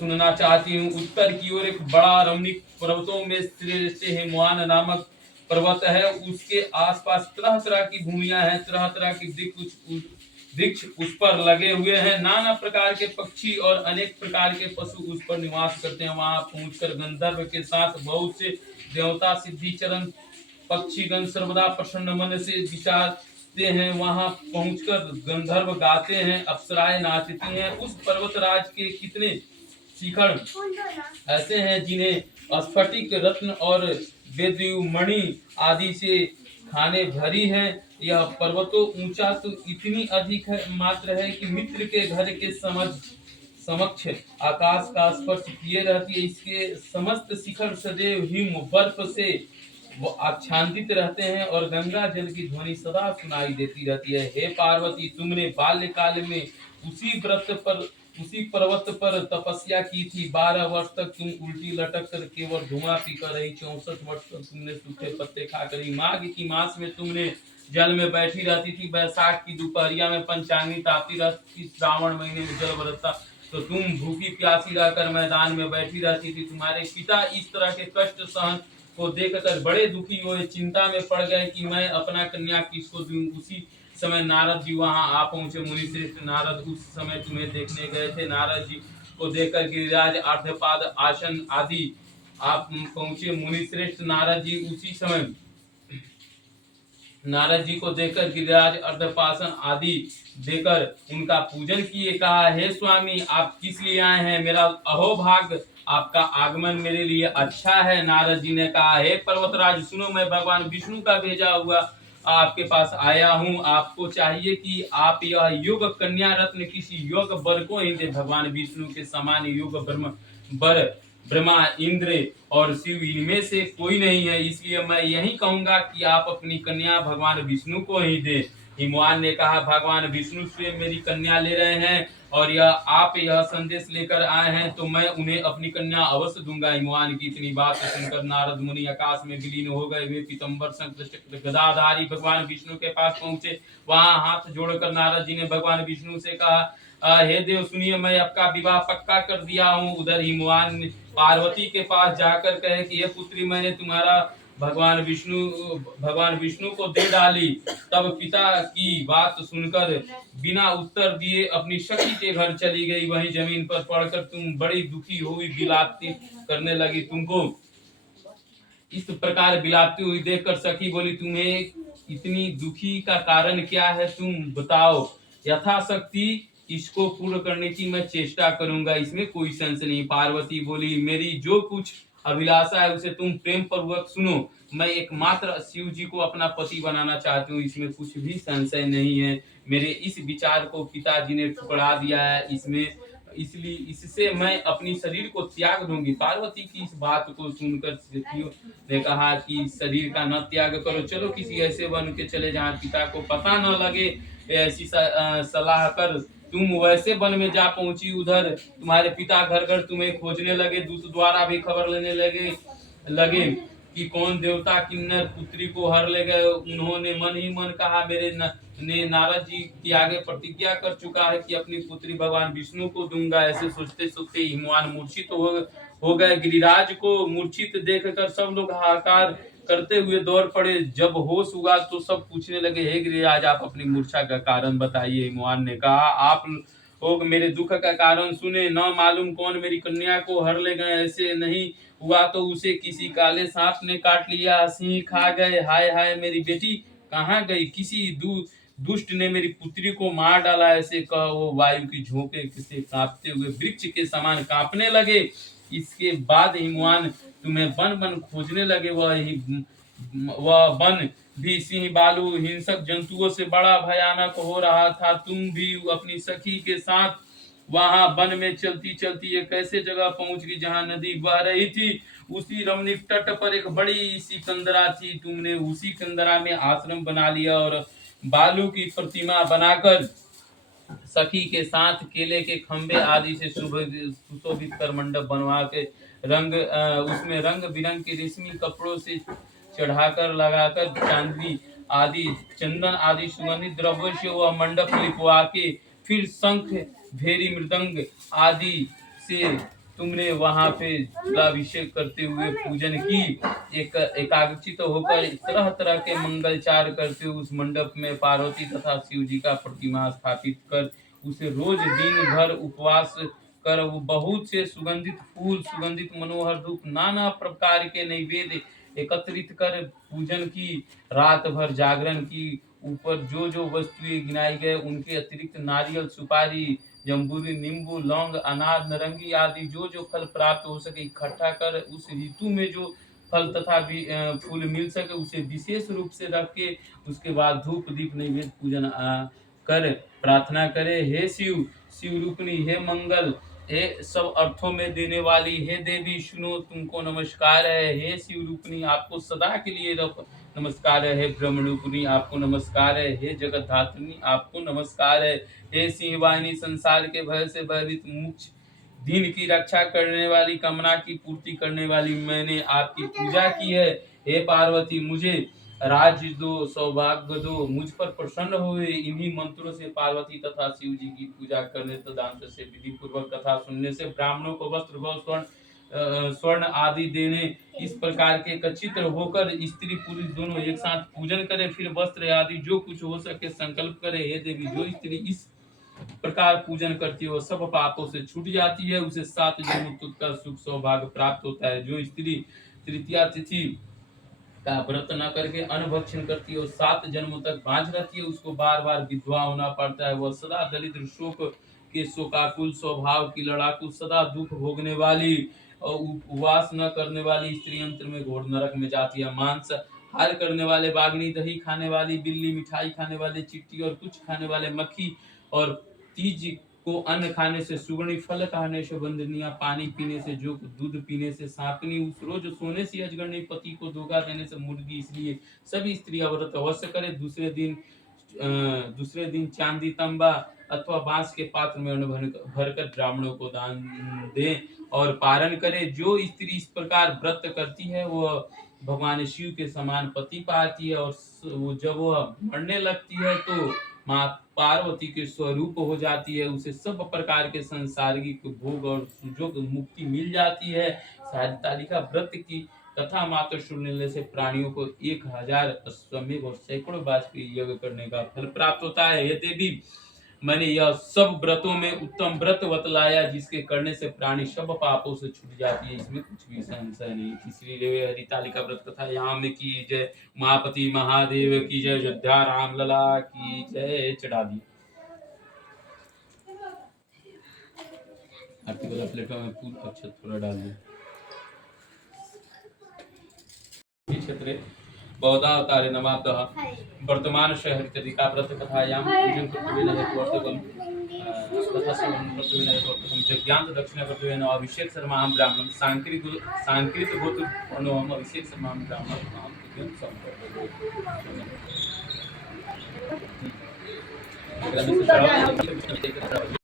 सुनना चाहती हूँ। उत्तर की ओर एक बड़ा रमणीक पर्वतों में श्रेष्ठ हिमवान नामक पर्वत है। उसके आसपास तरह तरह की भूमियां हैं, तरह तरह की वृक्ष उस पर लगे हुए हैं। नाना प्रकार के पक्षी और अनेक प्रकार के पशु उस पर निवास करते हैं। वहां पहुंचकर गंधर्व के साथ बहुत से देवता सिद्धिचरण पक्षीगण सर्वदा प्रसन्न मन से विचारते हैं। वहां पहुंचकर गंधर्व गाते हैं, अप्सराएं नाचती हैं। उस पर्वतराज के कितने शिखर ऐसे हैं जिन्हें स्फटिक रत्न और वेदुमणि आदि से खाने भरी है। यह पर्वतों ऊंचा तो इतनी अधिक है मात्र है कि मित्र के घर के समक्ष आकाश का स्पर्श किए रहती है। इसके समस्त शिखर सदैव हिम बर्फ से वो आच्छादित रहते हैं और गंगा जल की ध्वनि सदा सुनाई देती रहती है। हे पार्वती, तुमने बाल्यकाल में उसी पर्वत पर तपस्या की थी। 12 वर्ष तक तुम उल्टी लटक कर केवल धुआं पीकर रही। 64 वर्ष तक तुमने सूखे पत्ते खाकर रही। माघ की मास में तुमने जल में बैठी रहती थी। बैसाख की दोपहरिया में पंचांगी तापती रहती थी। श्रावण महीने में जल बरसता तो तुम भूखी प्यासी रहकर मैदान में बैठी रहती थी। तुम्हारे पिता इस तरह के कष्ट सहन को देखकर बड़े दुखी हुए, चिंता में पड़ गए कि मैं अपना कन्या किसको दूं। उसी समय नारद जी वहां आ पहुंचे। मुनि श्रेष्ठ नारद उस समय तुम्हें देखने गए थे। नारद जी को देखकर गिरिराज अर्धपाद आसन आदि आप पहुंचे। मुनि श्रेष्ठ नारद जी उसी समय नारद जी को देखकर गिरिराज अर्धपासन आदि देकर उनका पूजन किए। कहा, हे स्वामी, आप किस लिए आए हैं? मेरा अहोभाग्य आपका आगमन मेरे लिए अच्छा है। नारद जी ने कहा, हे पर्वतराज सुनो, मैं भगवान विष्णु का भेजा हुआ आपके पास आया हूँ। आपको चाहिए कि आप यह युग कन्या रत्न किसी योग वर को ही दे। भगवान विष्णु के समान युग ब्रह्मा, इंद्र और शिव इनमें से कोई नहीं है, इसलिए मैं यही कहूंगा कि आप अपनी कन्या भगवान विष्णु को ही दे। हिमवान ने कहा, भगवान विष्णु स्वयं मेरी कन्या ले रहे हैं और आप यह संदेश लेकर आए हैं तो मैं उन्हें अपनी कन्या अवश्य दूंगा। हिमवान की इतनी बात सुनकर नारद मुनि आकाश में विलीन हो गए। वे पीतंबर शंख चक्र गदाधारी भगवान विष्णु के पास पहुंचे। वहां हाथ जोड़कर नारद जी ने भगवान विष्णु से कहा, हे देव सुनिए, मैं आपका विवाह पक्का कर दिया हूँ। उधर हिमवान पार्वती के पास जाकर कहे कि हे पुत्री, मैंने तुम्हारा भगवान विष्णु को दे डाली। तब पिता की बात सुनकर बिना उत्तर दिए अपनी सखी के घर चली गई। वहीं जमीन पर पड़कर तुम बड़ी दुखी हुई बिलाती करने लगी। तुमको इस प्रकार बिलाती हुई देखकर सखी बोली, तुम्हें इतनी दुखी का कारण क्या है? तुम बताओ, यथाशक्ति इसको पूर्ण करने की मैं चेष्टा करूंगा, इसमें कोई संशय नहीं। पार्वती बोली, मेरी जो कुछ अभिलाषा है उसे तुम प्रेम पूर्वक सुनो। मैं एकमात्र शिव जी को अपना पति बनाना चाहती हूँ, इसमें कुछ भी संशय नहीं है। मेरे इस विचार को पिताजी ने ठुकरा दिया है, इसलिए इससे मैं अपनी शरीर को त्याग दूंगी। पार्वती की इस बात को सुनकर सखियों ने कहा कि शरीर का न त्याग करो, चलो किसी ऐसे वन के चले जहाँ पिता को पता न लगे। ऐसी सलाह कर तुम वैसे वन में जा पहुंची। उधर तुम्हारे पिता घर घर तुम्हें खोजने लगे। दूत द्वारा भी खबर लेने लगे कि कौन देवता किन्नर पुत्री को हर ले गए। उन्होंने मन ही मन कहा, मेरे ने नारद जी के आगे प्रतिज्ञा कर चुका है कि अपनी पुत्री भगवान विष्णु को दूंगा। ऐसे सोचते सोचते हिमवान मूर्छित हो गए। गिरिराज को मूर्छित देखकर सब लोग हाहाकार करते हुए दौड़ पड़े। जब होश हुआ तो सब पूछने लगे, हे गिरिराज, आप अपनी मूर्छा का कारण बताइए। हिमवान ने कहा, आप लोग मेरे दुख का कारण सुने। न मालूम कौन मेरी कन्या को हर ले गए। ऐसे नहीं हुआ तो उसे किसी काले सांप ने काट लिया, सिंह खा गए। हाय हाय, मेरी बेटी कहाँ गई? किसी दुष्ट ने मेरी पुत्री को मार डाला। ऐसे कह वो वायु की झोंके से कांपते हुए वृक्ष के समान कांपने लगे। इसके बाद हिमवान तुम्हें वन वन खोजने लगे। वह वन भी सिंह, बालू, हिंसक जंतुओं से बड़ा भयानक हो रहा था। तुम भी अपनी सखी के साथ वहां वन में चलती चलती एक ऐसे जगह पहुंच गई जहां नदी बह रही थी। उसी रमणीक तट पर एक बड़ी सी कंदरा थी। तुमने उसी कंदरा में आश्रम बना लिया और बालू की प्रतिमा बनाकर सखी के साथ केले के खंबे आदि से सुशोभित कर मंडप बनवा के उसमें रंग बिरंग के रेशमी कपड़ों से चढ़ाकर लगाकर चांदी आदि चंदन आदि सुगंधित द्रव्यों से वह मंडप लिपवा के फिर शंख भेरी मृदंग आदि से तुमने वहां पे जलाभिषेक करते हुए पूजन की, एक एकाग्रचित तो होकर तरह तरह के मंगलचार करते हुए उस मंडप में पार्वती तथा शिव जी का प्रतिमा स्थापित कर उसे रोज दिन भर उपवास कर वो बहुत से सुगंधित फूल, सुगंधित मनोहर धूप, नाना प्रकार के नैवेद्य एकत्रित कर पूजन की, रात भर जागरण की। ऊपर जो जो वस्तुएं गिनाई गए उनके अतिरिक्त नारियल, सुपारी, जम्बूरी, नींबू, लौंग, अनार, नारंगी आदि जो जो फल प्राप्त हो सके इकट्ठा कर उस ऋतु में जो फल तथा भी फूल मिल सके उसे विशेष रूप से रख के उसके बाद धूप दीप नैवेद्य पूजन कर प्रार्थना करे। हे शिव, शिव रूपनी, हे मंगल, हे सब अर्थों में देने वाली, हे देवी सुनो तुमको नमस्कार है। हे शिव रूपनी आपको सदा के लिए नमस्कार है। हे ब्रह्म रूपनी आपको नमस्कार है। हे जगत धात्री आपको नमस्कार है। हे सिंह वाहिनी संसार के भय से भयभीत मुक्त, दिन की रक्षा करने वाली, कामना की पूर्ति करने वाली, मैंने आपकी पूजा की है। हे पार्वती मुझे राज्य दो, सौभाग्य दो, मुझ पर प्रसन्न हुए। इन्हीं मंत्रों से पार्वती तथा शिव जी की पूजा करने तदंत से विधि पूर्वक कथा सुनने से ब्राह्मणों को वस्त्र व स्वर्ण आदि देने, इस प्रकार के कचित होकर स्त्री पुरुष दोनों एक साथ पूजन करे, फिर वस्त्र आदि जो कुछ हो सके संकल्प करे। हे देवी, जो स्त्री इस प्रकार पूजन करती है वो सब पापों से छूट जाती है, उसे 7 जन्म तक का सुख सौभाग्य प्राप्त होता है। जो स्त्री तृतीया तिथि का व्रत न करके अन्न भक्षण करती है और 7 जन्मों तक बांझ रहती है, उसको बार बार विधवा होना पड़ता है। वह सदा दरिद्र, शोक के शोकाकुल स्वभाव की, लड़ाकू, सदा दुख भोगने वाली और उपवास न करने वाली स्त्री अंतर में घोर नरक में जाती है। मांस हार करने वाले, बागनी, दही खाने वाली बिल्ली, मिठाई खाने वाले चींटी और कुछ खाने वाले मक्खी और तीज को अन्न खाने से सुगणी, फल खाने से बंदनिया, पानी पीने से जोक, दूध पीने से सांपनी, उस रोज सोने से अजगरनी, पति को धोखा देने से मुर्गी। इसलिए सभी स्त्रियां व्रत अवश्य करें। दूसरे दिन चांदी, तांबा अथवा बांस के पात्र में अन्न भरकर ब्राह्मणों को दान दें और पारण करे। जो स्त्री इस प्रकार व्रत करती है वह भगवान शिव के समान पति पाती है और वो जब वह मरने लगती है तो माँ पार्वती के स्वरूप हो जाती है। उसे सब प्रकार के सांसारिक भोग और सुजोग मुक्ति मिल जाती है। हरितालिका व्रत की कथा मात्र सुनने से प्राणियों को 1000 अश्वमेध और सैकड़ों वाजपेयी यज्ञ करने का फल प्राप्त होता है। ये देवी, मैंने यह सब व्रतों में उत्तम व्रत बतलाया जिसके करने से प्राणी सब पापों से छूट जाती है, इसमें कुछ भी संशय नहीं। इसलिए हरितालिका व्रत कथा यहाँ में की जय। महापति महादेव की जय। अयोध्या राम लला की जय। चढ़ा दी आरती वाला प्लेटों में फूल अक्षत थोड़ा डाल दिया। क्षेत्रे बौद्धावतारे नमातः वर्तमान हरितालिका व्रत कथायां पूजन कर्तव्येन हेतुर्थकं तथा श्रवणं कर्तव्येन हेतुर्थकं यज्ञान्त दक्षिणा कर्तव्येन अभिषेक शर्माहं ब्राह्मणं सांकृत गोत्रवर्णोऽहम् अभिषेक शर्माहं ब्राह्मणं पूजन संकल्पयामि।